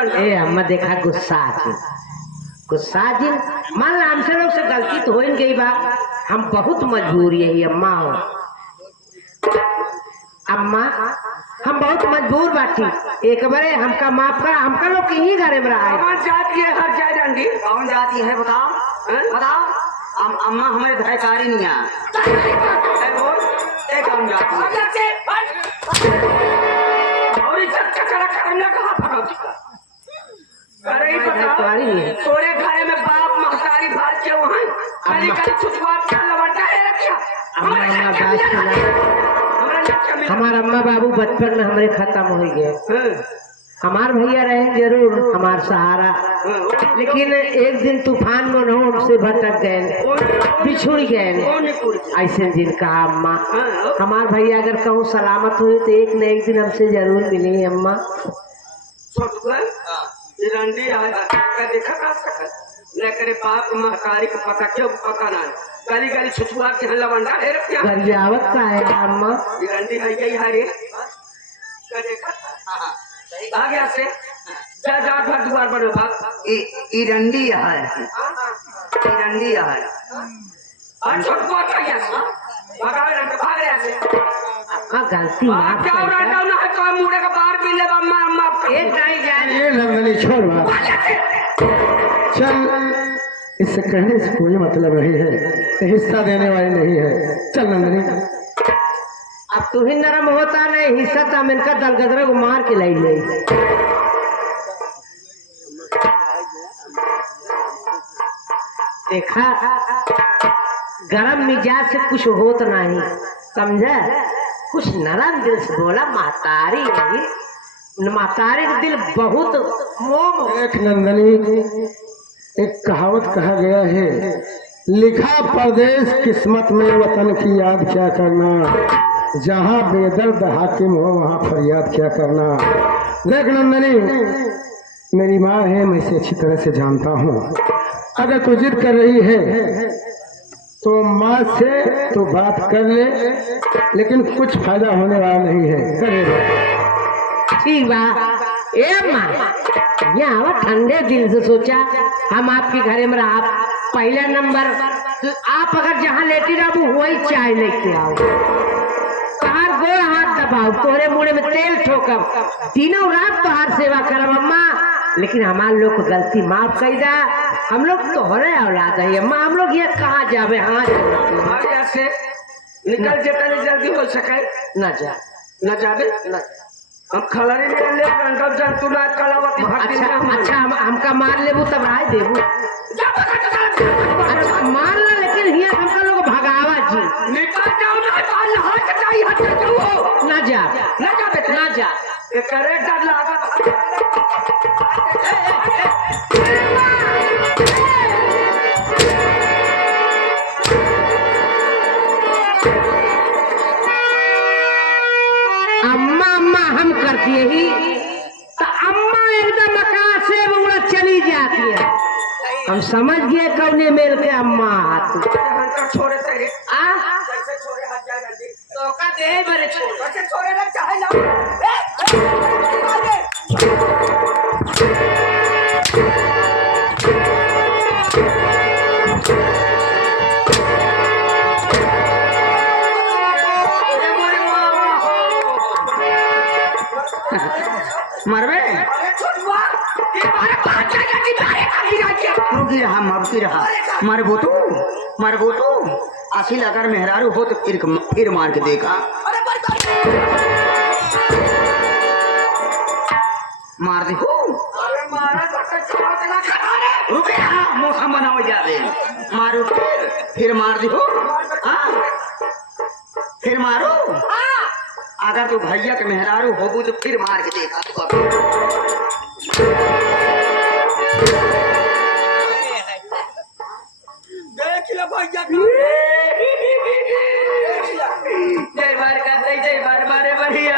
ए अम्मा देखा गुस्सा जिन मान ला हमसे लोग से गलती तो हो गई बा, हम बहुत मजबूर यही अम्मा हो। अम्मा हम बहुत मजबूर बाटी, एक बारे हमका माफ कर, हमका लोग कहीं घरे में रहा है। कौन जाती है हर जाए डंडी? कौन जाती है बताओ? बताओ। अम्मा हमारे भयकारी नहीं है। कौन जाती है? तोरे घरे में बाप महतारी भाग के वहाँ हमारा अम्मा बाबू बचपन में हमारे खत्म हो गए। हमार भैया रहे जरूर हमार सहारा, लेकिन एक दिन तूफान में न हमसे भटक गए, बिछुड़ गए। ऐसे दिन कहा अम्मा हमार भैया अगर कहूँ सलामत हुए तो एक न एक दिन हमसे जरूर मिले अम्मा। देखा बाप महतारी का पका क्यों पका ना गली गली छुछुआ के लवंडा है गरियावत का है अम्मा। रंडी है यही है रे देखा आ गया से जा जा घर द्वार पर भाग ई रंडी है, ई रंडी है। और छोटको आ गया भगा रंड भाग रहा से आपका गलती माफ क्या रंडा ना है तो मुड़े का बाहर भी ले अम्मा अम्मा एक नहीं जाए। ये नंदनी छोड़ बात, चल इससे कहने से कोई मतलब नहीं है, हिस्सा देने वाली नहीं है। चल नंदनी अब तू ही नरम होता नहीं, हिस्सा था इनका दलगदरा को मार के लाई ले। देखा गरम मिजाज से कुछ होता नहीं, समझा? कुछ नरम दिल से बोला महतारी का दिल बहुत मोम। एक नंदनी, एक कहावत कहा गया है, लिखा परदेश किस्मत में वतन की याद क्या करना, जहाँ बेदर्द हाकिम हो वहाँ फरियाद क्या करना। देख नंदनी, मेरी माँ है, मैं इसे अच्छी तरह से जानता हूँ। अगर तू जिद कर रही है तो माँ से तो बात कर ले, लेकिन कुछ फायदा होने वाला नहीं है। करेगा ठीक बा ए माँ, यहाँ ठंडे दिल से सोचा हम आपके घरे में रहा। पहला नंबर आप अगर जहाँ लेटी रहू वही चाय लेके आओ, तोहार गोड़ हाथ दबाओ, तोहरे मुड़े में तेल ठोकब, तीनों रात तोहार सेवा करब अम्मा। लेकिन हमारे लोग को गलती माफ कर दा, हम लोग तोहरे औलाद है अम्मा, हम लोग ये कहाँ जावे। हाँ आगे से निकल जितना जल्दी हो सके न जा न जावे न हम खलरी में ले अंकल जन तू ना कलावती भक्ति में अच्छा हमका मार लेबू तब राय देबू। अच्छा मार ला, लेकिन हिया हमका लोग भगावा जी। निकल जाओ ना काल हाथ जाई हट जाओ ना जा न जावे ना जा। ये करे डर लागत। अम्मा अम्मा हम करती ही तो अम्मा एकदम आकाश से उड़ा चली जाती है। हम समझ गए कौने मेल के अम्मा छोड़े तेरे कैसे छोड़े हाथ जा जल्दी तो का दे बरे कैसे छोड़े लग चाहे ना मरबे रहा मरती रहा मरबो तो असिल अगर मेहरारू हो तो फिर मार के देखा। मार देखो मौसम बनाओ जावे मारो फिर मार देखो। फिर मारो अगर तो भैया के मेहरारू होबू तो फिर मार के देखा। देख लो भैया जय बार करते जय बार बारे बढ़िया।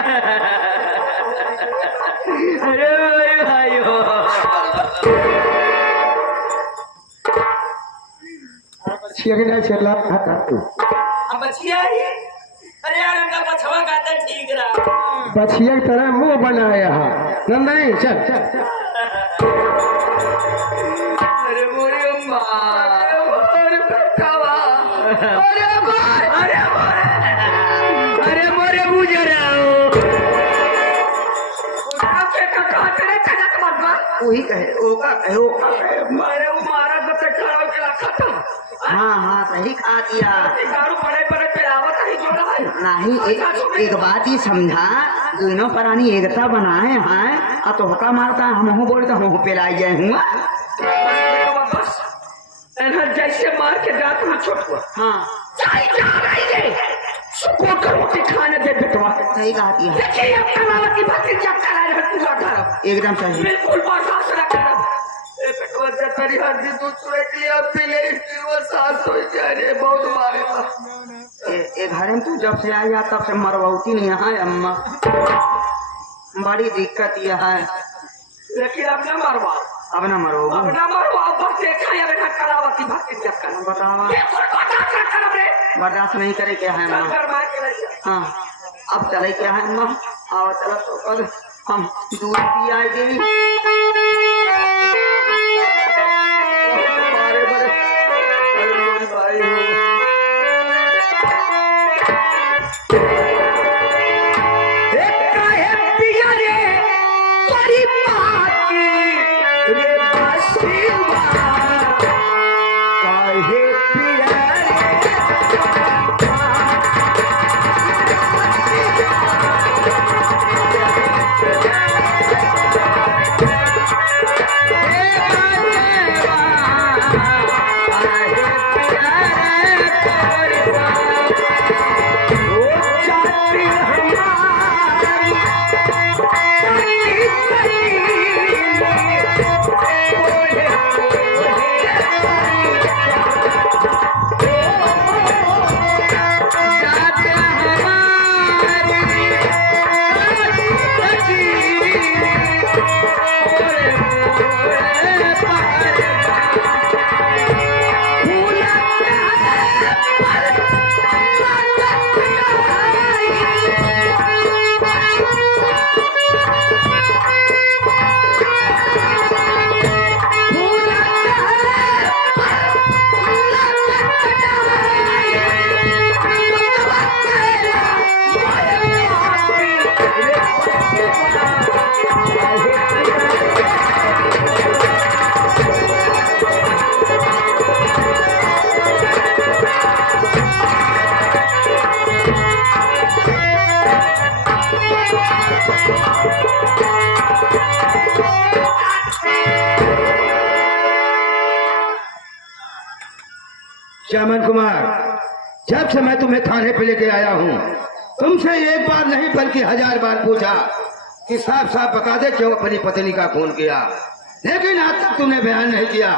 अरे अरे भाई हो छिया के नहीं चला अब बचिया अरे यार अंकल हवा का तो ठीक रहा। बछिया की तरह मुंह बनाया है। नंदनी चल चल चल। अरे मोरे अम्मा, अरे बेटावा, अरे मोरे, अरे मोरे गुजरा वही कहे ओका कहे ओका कहे। अरे वो मारा तो खड़ा होकर खत्म। हाँ हाँ सही कहा दिया। दारू बड़े बड़े पिलावत नहीं जो रहा है। नहीं एक बात ही समझा, दोनों प्राणी एकता बनाए हैं और तो हका मारता है, हम बोलते हम पिलाई गए हुआ। बस जैसे मार के जात में छोट हुआ। हाँ सुको करो कि खाने दे बेटवा। सही कहा दिया। देखिए अब कलावत की बात क्या करा रहे पूरा घर एकदम सही। बिल्कुल बर्दाश्त न कर। ए बेटवा जतरी हड्डी दूसरे के लिए अब भी ले वो सांस हो जाए रे बहुत मारेगा। ए घर में तू जब से आया तब से मरवाती नहीं है अम्मा, बड़ी दिक्कत यह है। लेकिन अब न मरवा, अब न मरो। अब न मरवा, बस देखा या बेटा कलावत की बात क्या कर बतावा बर्दाश्त नहीं करे क्या है अम्मा। हाँ अब चले क्या है अम्मा, आओ चलो तो कल हम दूध पी आएंगे। श्यामन कुमार, जब से मैं तुम्हें थाने पे लेके आया हूँ, तुमसे एक बार नहीं बल्कि 1000 बार पूछा कि साफ साफ बता दे क्यों अपनी पत्नी का खून किया, लेकिन आज तक तुमने बयान नहीं किया।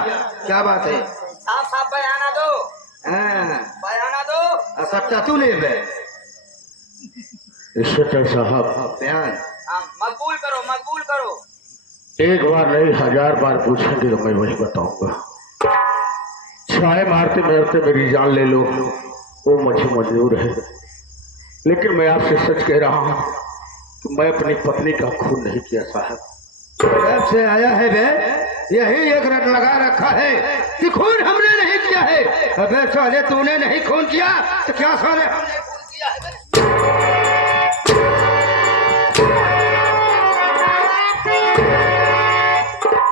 क्या बात है? साफ साफ बयाना दो। बयाना दो। सच्चा तू नहीं है इंस्पेक्टर साहब। बयान मकबूल करो, मकबूल करो। एक बार नहीं 1000 बार पूछेंगे तो मैं वही बताऊंगा। छाए मारते मारते मेरी जान ले लो, वो मुझे मंजूर है, लेकिन मैं आपसे सच कह रहा हूँ कि मैं अपनी पत्नी का खून नहीं किया साहब। जब से आया है वे यही एक रट लगा रखा है कि खून हमने नहीं किया है। अबे साले तूने नहीं खून किया तो क्या साले हमने खून किया है?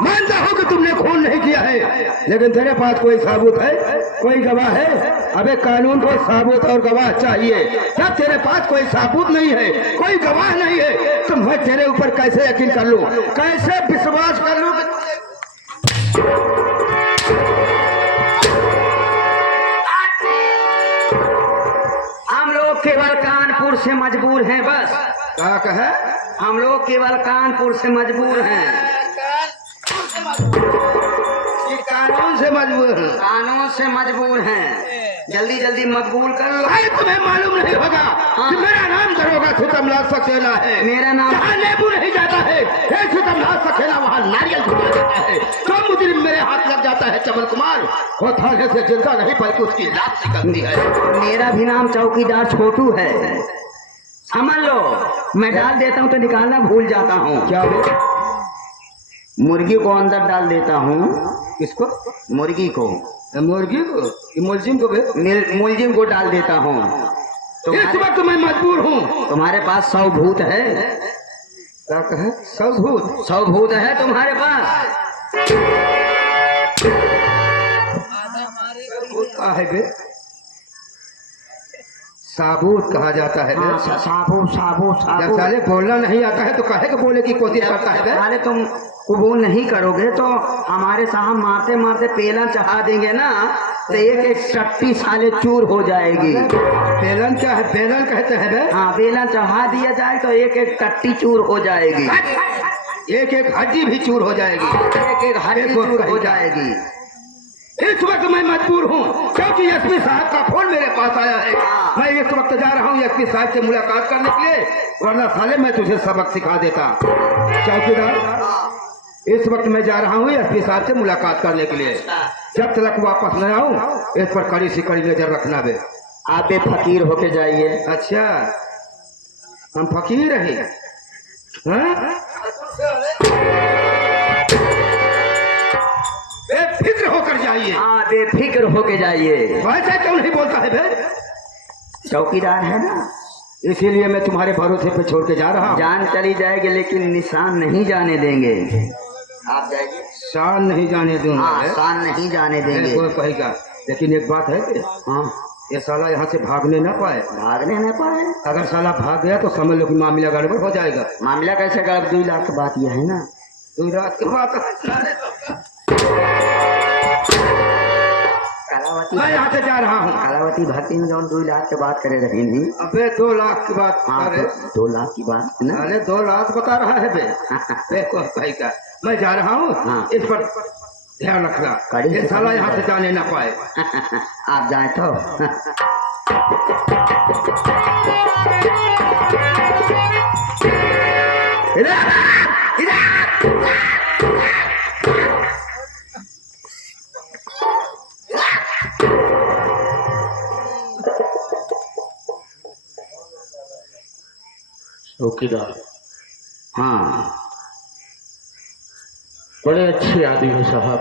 मानता हूँ कि तुमने खून नहीं किया है, लेकिन तेरे पास कोई सबूत है, कोई गवाह है? अबे कानून को सबूत और गवाह चाहिए। जब तेरे पास कोई सबूत नहीं है, कोई गवाह नहीं है, तो मैं तेरे ऊपर कैसे यकीन कर लूं, कैसे विश्वास कर लूं? हम लोग केवल कानपुर से मजबूर हैं, बस। क्या कहे? हम लोग केवल कानपुर से मजबूर हैं। कानून से मजबूर है? कानून से मजबूर हैं। जल्दी जल्दी मकबूल कर लो। भाई तुम्हें मालूम नहीं होगा कि मेरा नाम दरोगा सुतमलाल सक्सेना है। मेरा नाम जहाँ नींबू नहीं जाता है सुतमलाल सक्सेना वहाँ नारियल छुपा जाता है। जो मुजरिम मेरे हाथ लग जाता है चमन कुमार, वो थाने से जिंदा नहीं बल्कि उसकी लाश निकलती है। मेरा भी नाम चौकीदार छोटू है। हाँ मान लो मैं डाल देता हूँ तो निकालना भूल जाता हूँ। क्या बे? मुर्गी को अंदर डाल देता हूँ। किसको? मुर्गी को, मुर्गी को कि मुलजिम को बे? मुलजिम को डाल देता हूँ। इस वक्त मैं मजबूर हूँ। तुम्हारे पास 100 भूत है। क्या कहे? सबूत? 100 भूत है तुम्हारे पास। क्या है बे? साबूत कहा जाता है बे। हाँ, साबुत साबुत जब साबुत। साले बोलना नहीं आता है तो काहे के बोले की कोशिश करता है बे? अरे तुम कबूल नहीं करोगे तो हमारे साहब मारते मारते पेला चढ़ा देंगे ना, तो एक एक टट्टी साले चूर हो जाएगी। बेलन क्या है? बेलन कहते हैं बे? हाँ, बेला चढ़ा दिया जाए तो एक एक टट्टी चूर हो जाएगी। एक एक हड्डी भी चूर हो जाएगी। एक एक हड्डी देखो चूर हो कहीं जाएगी। इस वक्त मैं मजबूर हूँ क्योंकि एसपी साहब का फोन मेरे पास आया है। मैं इस वक्त जा रहा हूँ एसपी साहब से मुलाकात करने के लिए, वरना साले मैं तुझे सबक सिखा देता। चौकीदार, इस वक्त मैं जा रहा हूँ एसपी साहब से मुलाकात करने के लिए। जब तक वापस न आऊँ इस पर कड़ी से कड़ी नजर रखना बे। आप भी फकीर होके जाइए। अच्छा, हम फकीर हैं? हाँ? बेफिक्र होकर जाइए। हाँ, बेफिक्र होके जाइए। वैसे क्यों नहीं बोलता है बे? चौकीदार है ना, इसीलिए मैं तुम्हारे भरोसे पे छोड़ के जा रहा हूँ। जान चली जाएगी लेकिन निशान नहीं जाने देंगे। आप जाइए। शान नहीं जाने दूंगा। हाँ, शान नहीं जाने देंगे। कोई कहेगा, लेकिन एक बात है कि हाँ, ये साला यहाँ से भागने न पाए। भागने न पाए। अगर साला भाग गया तो समझ लो कि मामला गड़बड़ हो जाएगा। मामला कैसे गड़बड़? 2 लाख की बात यह है ना। 2 रात की बात है। कलावती, मैं यहाँ से जा रहा हूँ। कलावती भक्ति में जौन 2 लाख की बात करे रही नहीं। अबे 2 लाख की बात। हाँ, अरे 2 लाख की बात है ना। अरे 2 लाख बता रहा है बे। देखो भाई का, मैं जा रहा हूँ। हाँ। इस पर ध्यान रखना, कड़ी से ये साला कड़ी यहाँ से जाने न पाए। आप जाए तो। चौकीदार हाँ, बड़े अच्छे आदमी हैं साहब।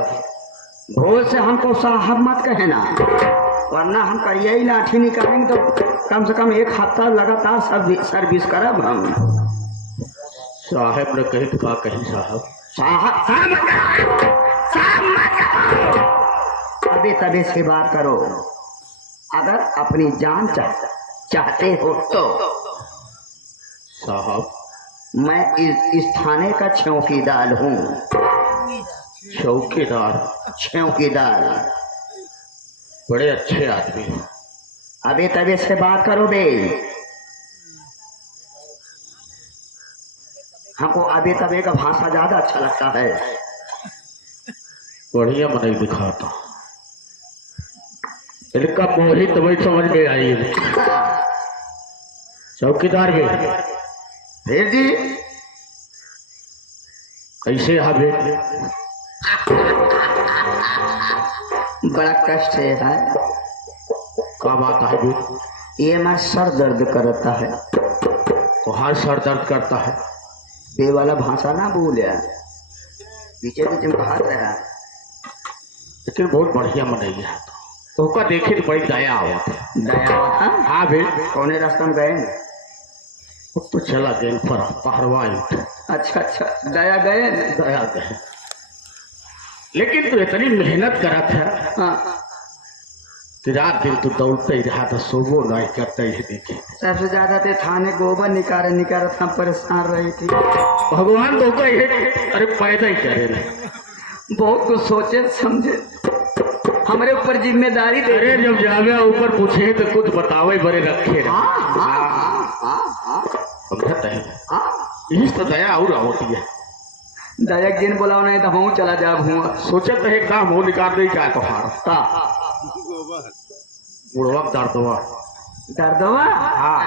भोल से हमको साहब मत कहना, वरना हम करिए ही लाठी निकालेंगे तो कम से कम 1 हफ्ता लगातार सर्विस करब हम। साहब ने कही तो का कही साहब। साहब साहब मत कहो। अबे तबे से बात करो। अगर अपनी जान चाहते हो तो साहब मैं इस थाने का चौकीदार हूँ। चौकीदार? चौकीदार। बड़े अच्छे आदमी हैं। अबे तबे से बात करो बे। हमको अबे तबे का भाषा ज्यादा अच्छा लगता है। बढ़िया बनाई दिखाता। इनका मोहित वही समझ में आई है। चौकीदार भी फिर जी कैसे हबे? बड़ा कष्ट है। क्या बात है बे? ये मैं सर दर्द करता है। तो हर सर दर्द करता है। बे वाला भाषा ना बोले, पीछे पीछे में हाथ रहा। लेकिन बहुत बढ़िया बनाई है। तो का देखे तो बड़ी दया आवत है। दया? हाँ बे, कौने रास्ते में गए? वो तो चला गए पर पहरवा। अच्छा अच्छा, दया गए। दया गए, लेकिन तो इतनी मेहनत करा था हाँ, कि रात दिन तो दौड़ते ही रहा था, सोबो नहीं करते ही देखे। सबसे ज्यादा तो थाने गोबर निकाल था, परेशान रही थी। भगवान तो कहे अरे पैदा ही करे नहीं। बहुत कुछ सोचे समझे, हमारे ऊपर जिम्मेदारी दे। अरे जब जावे ऊपर पूछे तो कुछ बतावे बड़े रखे समझते हैं। इस तो दया और होती है। दया दिन बोलाओ नहीं तो हम चला जा हुआ। सोचत है काम हो निकाल दे क्या तोहार का बुढ़वा दर्दवा। दर्दवा? हाँ,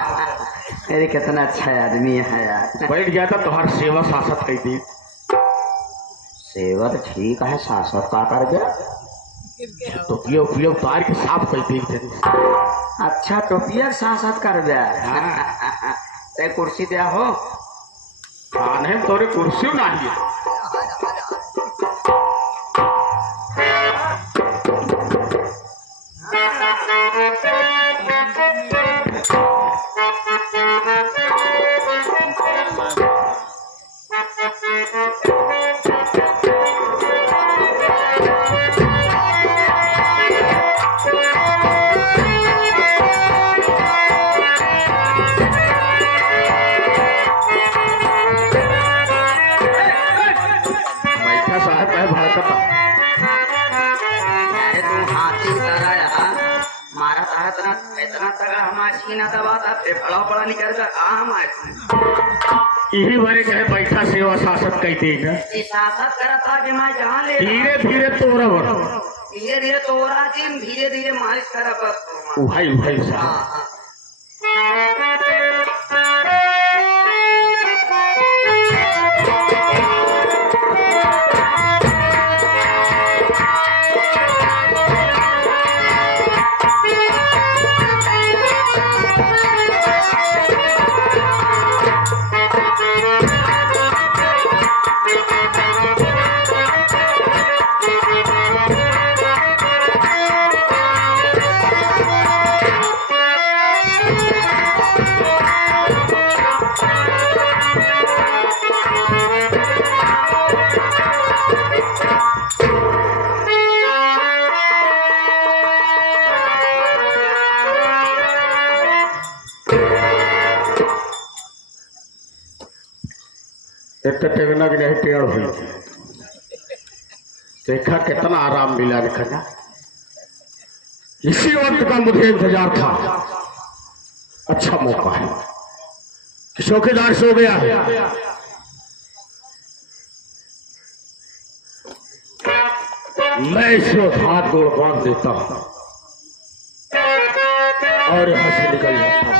अरे कितना अच्छा आदमी है यार। बैठ गया था तोहार सेवा शासक कही थी। सेवा तो ठीक है, शासक का कर गया। टोपिया उपिया उतार के साफ कही थी। अच्छा, टोपिया शासक कर गया। ते कुर्सी दिया हो खाने तोरे कुर्सी नहीं है। बैठा साहब है भारत अरे तू हाथी उतारा यहाँ मारा तारा इतना तगड़ा हमारा सीना दबा था फेफड़ा पड़ा निकल कर हम आए यही बारे कहे बैठा सेवा शासक कहते हैं ना। ये शासक करा था कि मैं जान ले धीरे धीरे तोरा बड़ा धीरे धीरे तोरा दिन धीरे धीरे मालिश करा बस उहाई साहब। हाँ एक तो टेगना की नहीं टेड़ हुई देखा कितना आराम मिला लिखा। इसी वक्त का मुझे इंतजार था। अच्छा मौका है कि चौकीदार सो गया है। मैं इसको हाथ गोड़ बांध देता हूं और यहां से निकल जाता हूं।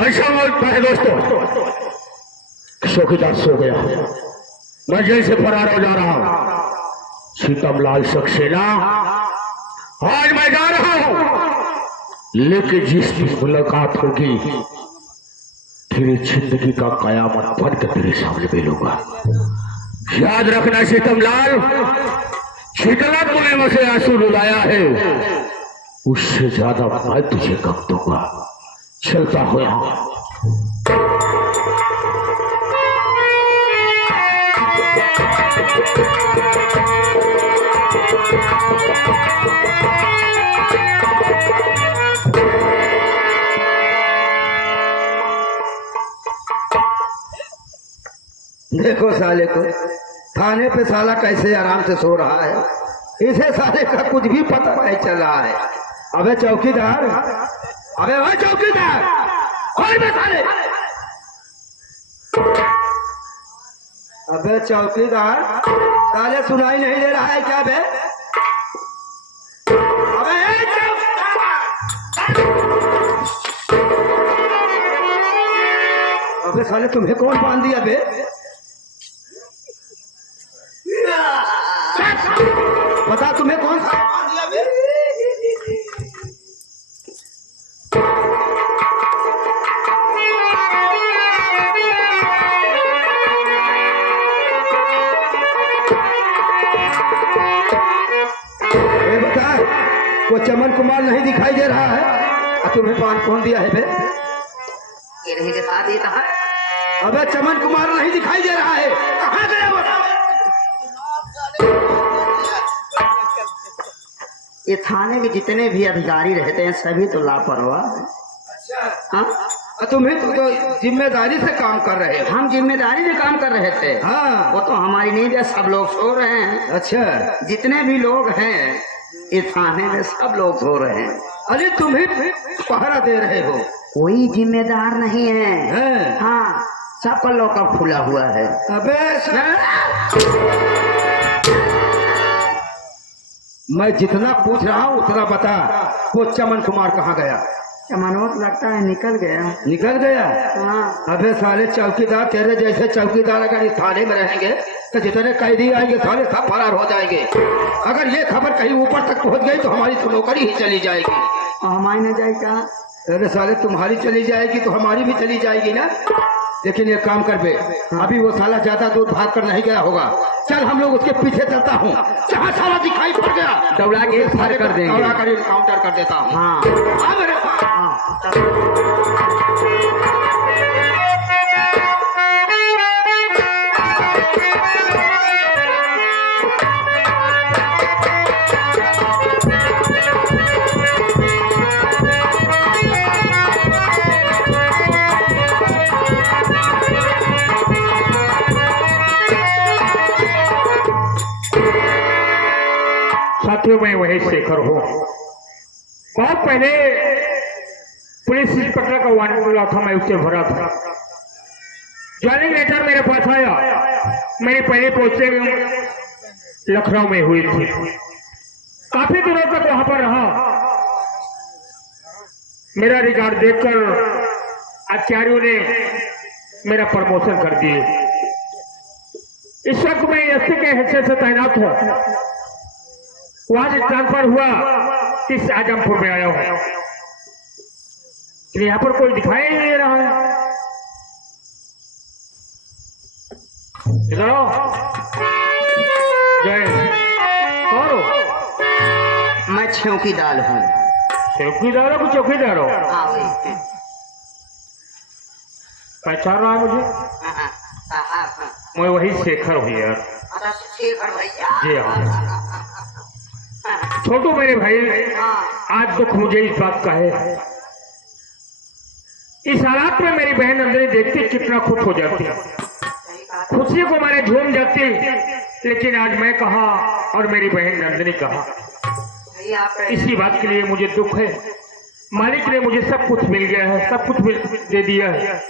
ऐसा वक्त है दोस्तों, चौकीदार सो गया। मैं जैसे फरार हो जा रहा हूं। सीतमलाल सक्सेना, आज मैं जा रहा हूं, लेकिन जिस दिन मुलाकात होगी तेरी जिंदगी का कयामत बन के तेरे सामने मिलूंगा। याद रखना सीतमलाल, जितना तूने मुझे आंसू रुलाया है उससे ज्यादा मैं तुझे कब दूंगा। चलता हो यहाँ। देखो साले को थाने पे साला कैसे आराम से सो रहा है। इसे साले का कुछ भी पता नहीं चल रहा है। अबे चौकीदार, अबे भाई चौकीदार, खोल बे साले। अबे चौकीदार, साले सुनाई नहीं दे रहा है क्या बे? अबे अबे साले तुम्हें कौन बांध दिया बे? बता तुम्हें कौन सा बांध दिया बे? बता, वो चमन कुमार नहीं दिखाई दे रहा है? तुम्हें पान कौन दिया है बे? ये नहीं दिखा देता है। अबे चमन कुमार नहीं दिखाई दे रहा है, कहाँ गया वो? ये थाने के जितने भी अधिकारी रहते हैं सभी तो लापरवाह हैं। हाँ, तुम्हें तो जिम्मेदारी से काम कर रहे हो। हम जिम्मेदारी से काम कर रहे थे। हाँ। वो तो हमारी नींद है, सब लोग सो रहे हैं। अच्छा, जितने भी लोग हैं इस थाने में सब लोग सो रहे हैं। अरे तुम्हें पहरा दे रहे हो? कोई जिम्मेदार नहीं है। हैं? हाँ, सबका लॉकअप खुला हुआ है। अबे मैं जितना पूछ रहा हूँ उतना बता, वो चमन कुमार कहाँ गया? मनोत लगता है निकल गया। निकल गया? हाँ। अबे साले चौकीदार, तेरे जैसे चौकीदार अगर इस थाने में रहेंगे तो जितने कैदी आएंगे साले सब फरार हो जाएंगे। अगर ये खबर कहीं ऊपर तक पहुंच गई तो हमारी तो नौकरी ही चली जाएगी। और हमारी न जाए क्या? अरे साले तुम्हारी चली जाएगी तो हमारी भी चली जाएगी ना। लेकिन एक काम कर बे, अभी वो साला ज्यादा दूर भाग कर नहीं गया होगा। चल हम लोग उसके पीछे चलता हूँ, जहाँ साला दिखाई पड़ गया दौड़ा के फायर कर देंगे। दौड़ा कर इनकाउंटर कर देता हूँ। हाँ। हाँ मेरे पास। साथियों मैं वही शेखर हूँ। बहुत पहले पुलिस इंस्पेक्टर का वारंट मिला था, मैं उससे भरा था। ज्वाइनिंग लेटर मेरे पास आया। मेरी पहली पोस्टिंग लखनऊ में हुई थी। काफी दिनों तक वहां पर रहा। मेरा रिकॉर्ड देखकर आचार्यों ने मेरा प्रमोशन कर दिए। इस वक्त मैं एसपी के हिस्से से तैनात हूँ। वहां से ट्रांसफर हुआ इस आजमपुर में आया हूँ। यहाँ पर कोई दिखाई नहीं दे रहा है। इधर आओ। जय और मैं चौकीदार हूँ। चौकीदार हो? चौकीदार हो? हाँ वही। पहचान रहा है मुझे? मैं वही शेखर हूँ यार। शेखर भैया। जी हाँ। छोटू मेरे भाई, आज दुख मुझे इस बात का है। इस हालात में मेरी बहन नंदिनी देखती कितना खुश हो जाती, खुशी को मैंने झूम जाती। लेकिन आज मैं कहा और मेरी बहन नंदिनी कहा। इसी बात के लिए मुझे दुख है। मालिक ने मुझे सब कुछ मिल गया है, सब कुछ दे दिया है।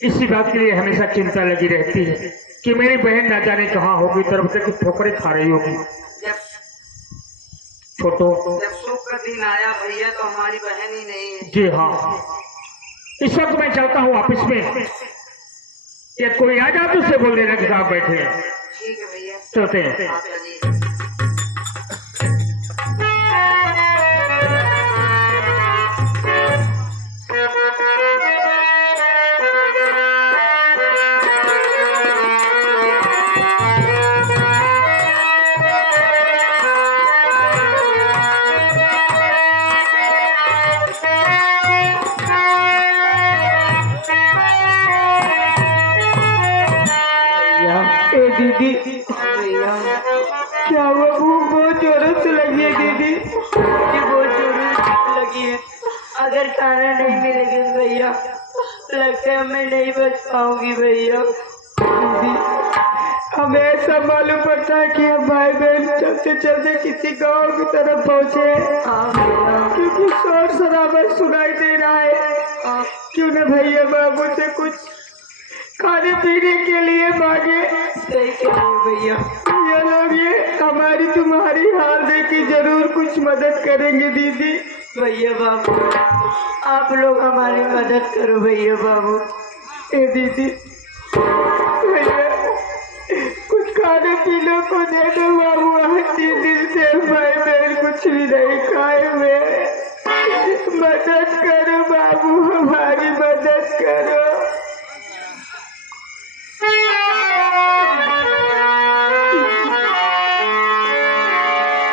इसी बात के लिए हमेशा चिंता लगी रहती है कि मेरी बहन ना जाने कहाँ होगी, तरफ से कुछ ठोकरें खा रही होगी। छोटो, जब सुख का दिन आया भैया तो हमारी बहन ही नहीं है। जी हाँ। इस वक्त मैं चलता हूँ ऑफिस में। या कोई आ जाए तो उससे बोल देना कि साहब बैठे हैं। ठीक है भैया, चलते हैं। आप चलिए। दीदी क्या हुआ? भूख बहुत जोरों से लगी है दीदी। बहुत जोरों से लगी है। अगर खाना नहीं मिलेगा भैया लगता है मैं नहीं बच पाऊंगी भैया। दीदी हमें ऐसा मालूम पड़ता है कि हम भाई बहन चलते चलते किसी गांव की तरफ पहुंचे, क्योंकि शोर शराबा सुनाई दे रहा है। क्यों न भैया बाबू से कुछ खाने पीने के लिए मांगे। सही कह रहे हो भैया। ये लोग ये हमारी तुम्हारी हाल देखी जरूर कुछ मदद करेंगे दीदी। भैया बाबू आप लोग हमारी मदद करो भैया बाबू। ए दीदी भैया कुछ खाने पीने को दे दो बाबू। आज 3 दिन से भाई बहन कुछ भी नहीं खाए हुए। मदद करो बाबू, हमारी मदद करो।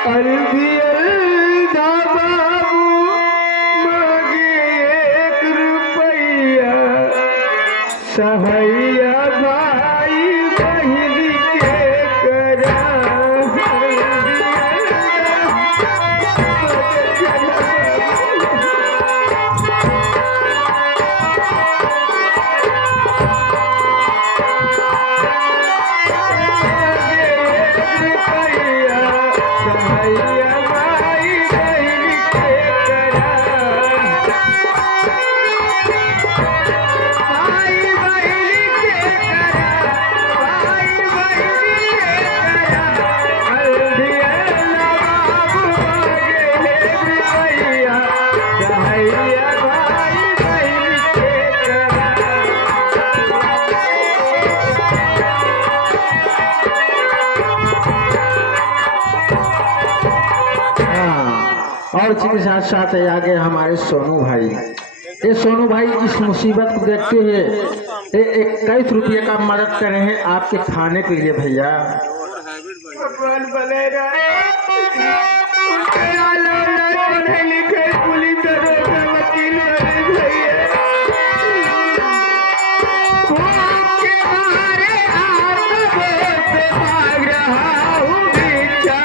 अलविदा बाबू सहैया भाई बहिन के करा और इसी के साथ साथ है आगे हमारे सोनू भाई। ये सोनू भाई इस मुसीबत को देखते हुए 21 रुपये का मदद कर रहे हैं आपके खाने के लिए भैया। भगवान बनेगा पढ़े लिखे पुलिस दरोगा वकील बने भैया। आपके मारे से भाग रहा हूँ बेचा।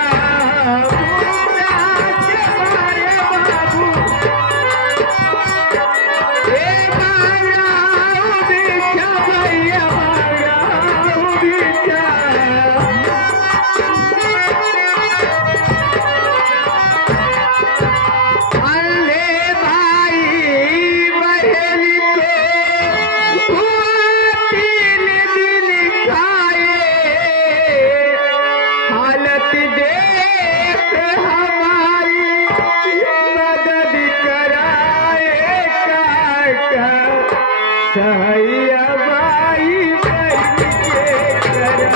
सहैया भाई बहिन के करा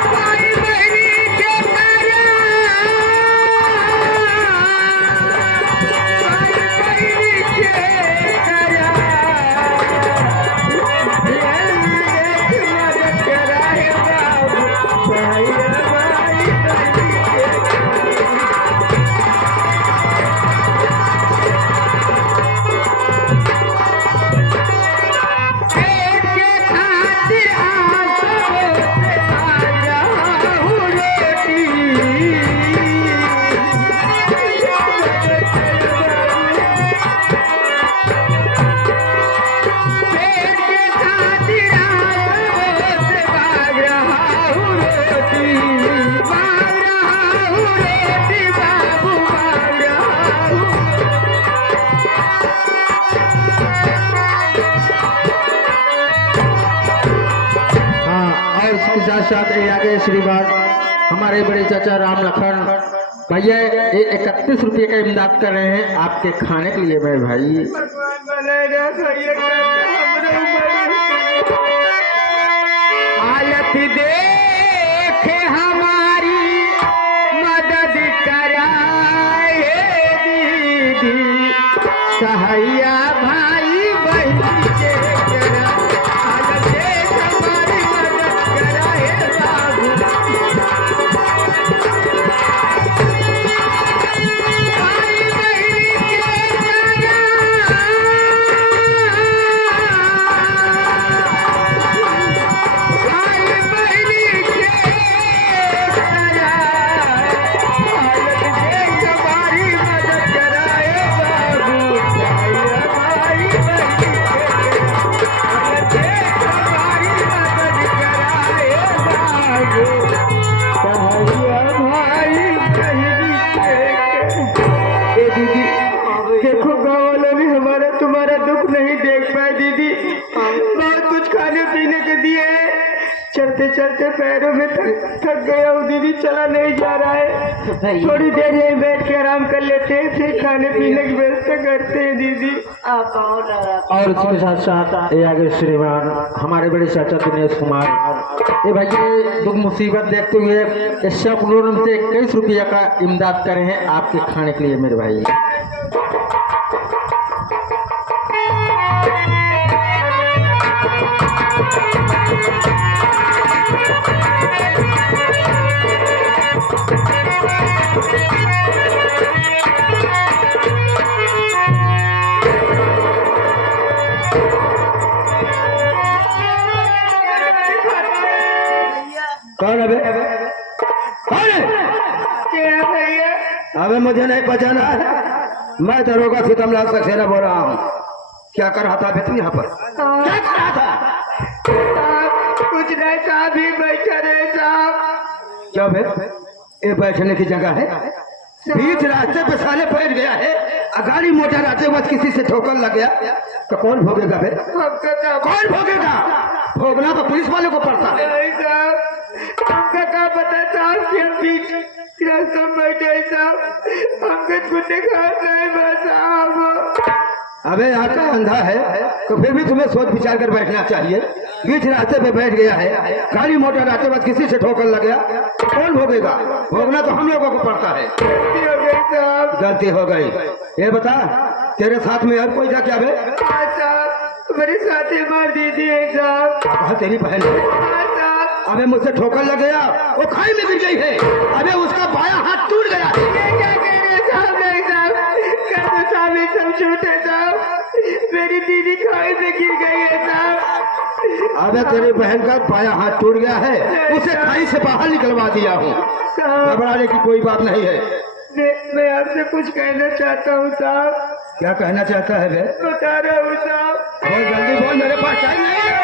भाई बहिन के करा भाई बहिन के करा मदद कराए बाबू सहैया भाई बहिन के इसके साथ साथ ये आगे श्रीवार हमारे बड़े चाचा राम लखन भैया ये 31 रुपये का इमदाद कर रहे हैं आपके खाने के लिए मेरे भाई। हालत देखे हमारी मदद कराए दीदी सहैया भाई बहिन के करा। हालत देख हमारी मदद कराए बाबू भाई बहिन के करा। देखो गाँव वालों ने हमारा तुम्हारा दुख नहीं देख पाए दीदी। बहुत कुछ खाने पीने के दिए, चलते चलते पैरों में थक गया हूँ दीदी, चला नहीं जा रहा है। थोड़ी देर यहीं बैठ के आराम कर लेते हैं, फिर खाने पीने की व्यवस्था करते हैं दीदी। और इसके साथ साथ ये आगे श्रीमान हमारे बड़े चाचा दिनेश कुमार ये भाई दुख मुसीबत देखते हुए सब लोगों से 21 रुपया का इमदाद कर रहे हैं आपके खाने के लिए मेरे भाई। Thank you. अबे मुझे नहीं पहचाना है, मैं दरोगा सीतमलाल सक्सेना बोल रहा हूँ। क्या कर रहा था अभी तू यहाँ पर? क्या कर रहा था? कुछ नहीं साहब, ही बैठा रहे साहब। क्या बे? ये बैठने की जगह है? बीच रास्ते पे साले बैठ गया है, गाड़ी मोटर आते वक्त किसी से ठोकर लग गया तो कौन भोगेगा बे? कौन भोगेगा? भोगना तो पुलिस वाले को पड़ता है। नहीं साहब, हमका क्या पता साहब कि हम बीच रास्ते में बैठे साहब, हमको कुछ देखा नहीं बस साहब। अबे यहाँ का अंधा है तो फिर भी तुम्हें सोच विचार कर बैठना चाहिए। बीच रास्ते पे बैठ गया है, गाड़ी मोटर आते वक्त किसी से ठोकर लग गया तो कौन भोगेगा? भोगना तो हम लोगों को पड़ता है। गलती हो गई। ये बता, तेरे साथ में और कोई था क्या बे? साहब मेरे साथी मार दीदी है साहब। हाँ तेरी बहन है। अबे मुझसे ठोकर लग गया, वो खाई में गिर गई है। अबे उसका बायां हाथ टूट गया है। क्या कह रहे हैं साहब? नहीं साहब, कर दो साहब, ये सब झूठ है साहब। मेरी दीदी खाई में गिर गई है साहब। अबे तेरी बहन का बायां हाथ टूट गया है, उसे खाई से बाहर निकलवा दिया हूँ। घबराने की कोई बात नहीं है। मैं आपसे कुछ कहना चाहता हूँ साहब। क्या कहना चाहता है बे? बता रहा हूँ साहब। बहुत जल्दी बोल, मेरे पास टाइम नहीं है।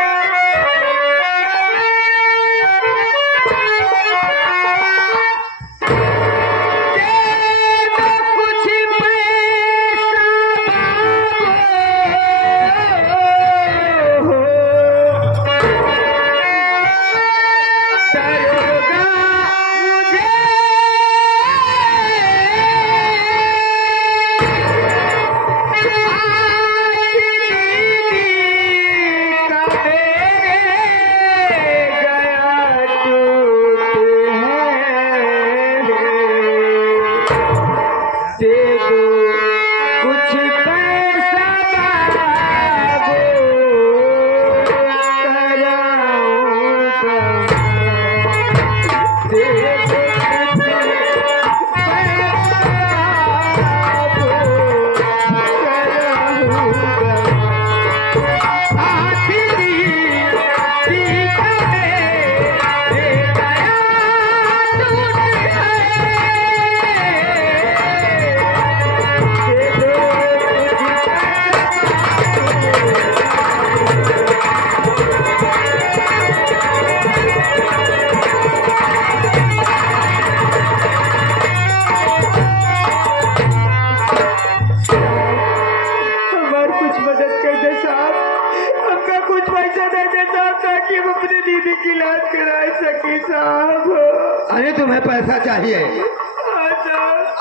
अरे तुम्हें पैसा चाहिए,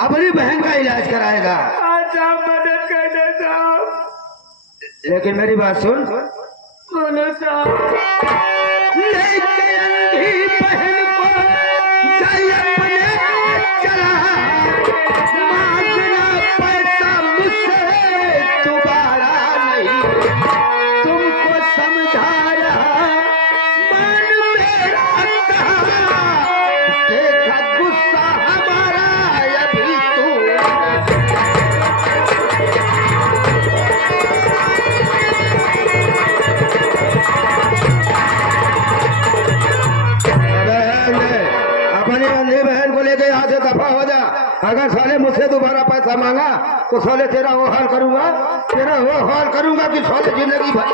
अपनी बहन का इलाज कराएगा। मदद कर दे साहब। लेकिन मेरी बात सुन। बोलो साहब। लेके अंधी बहन को जाई अपने चला, मांगना पैसा मुझसे दोबारा नहीं। तुमको समझा रहा, मन मेरा कहा, देखा गुस्सा हमारा अभी तू। अपनी अंधी बहन को लेके यहाँ से दफा हो जा। अगर साले मुझसे दोबारा पैसा मांगा तो साले तेरा वो हाल करूंगा, तेरा वो हाल करूंगा कि साले जिंदगी भर।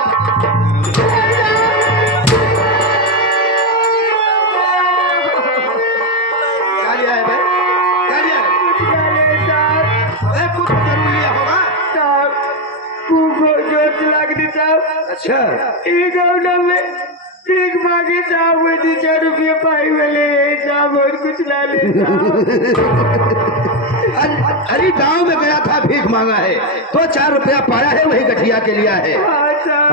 अच्छा भीख मांगे साहब, वो 2-4 रुपये पाई वाले साहब, और कुछ ला ले। अरे गांव में गया था, भीख मांगा है तो 4 रुपया पाया है, वही गठिया के लिया है।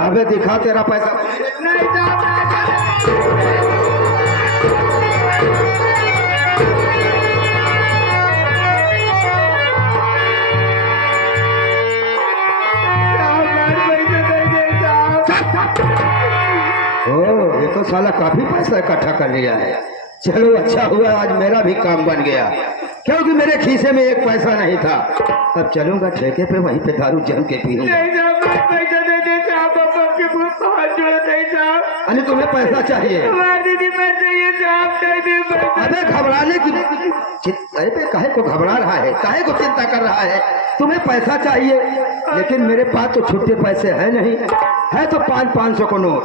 अबे दिखा तेरा पैसा। नहीं साहब, ये तो साला काफी पैसा इकट्ठा कर लिया है। चलो अच्छा हुआ, आज मेरा भी काम बन गया, क्योंकि मेरे खीसे में एक पैसा नहीं था। अब चलूंगा ठेके पे, वहीं पे दारू जम के पीऊंगा। हाथ जोड़ते साहब। अरे तुम्हें पैसा चाहिए? दीदी मर चाहिए साहब, अबे घबराने की अरे काहे को घबरा रहा है, काहे को चिंता कर रहा है? तुम्हें पैसा चाहिए, लेकिन मेरे पास तो छुट्टे पैसे है नहीं, है तो 500 को नोट।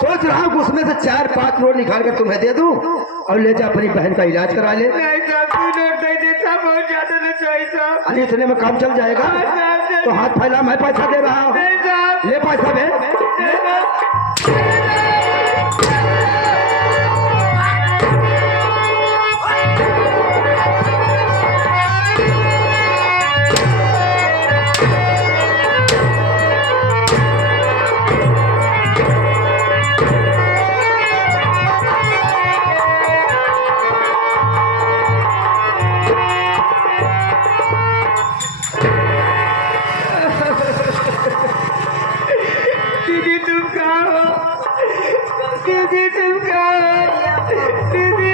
सोच रहा हूँ उसमें से 4-5 नोट निकाल कर तुम्हें दे दूं और ले जा अपनी बहन का इलाज करा ले। नहीं साहब, तू नोट नहीं देता, बहुत ज्यादा ना चाहिए साहब। अरे इतने में काम चल जाएगा तो हाथ फैला, मैं पैसा दे रहा हूँ, नहीं साहब, ले पैसा दे। दीदी तुम कहाँ हो? दीदी तुम कहाँ हो? दीदी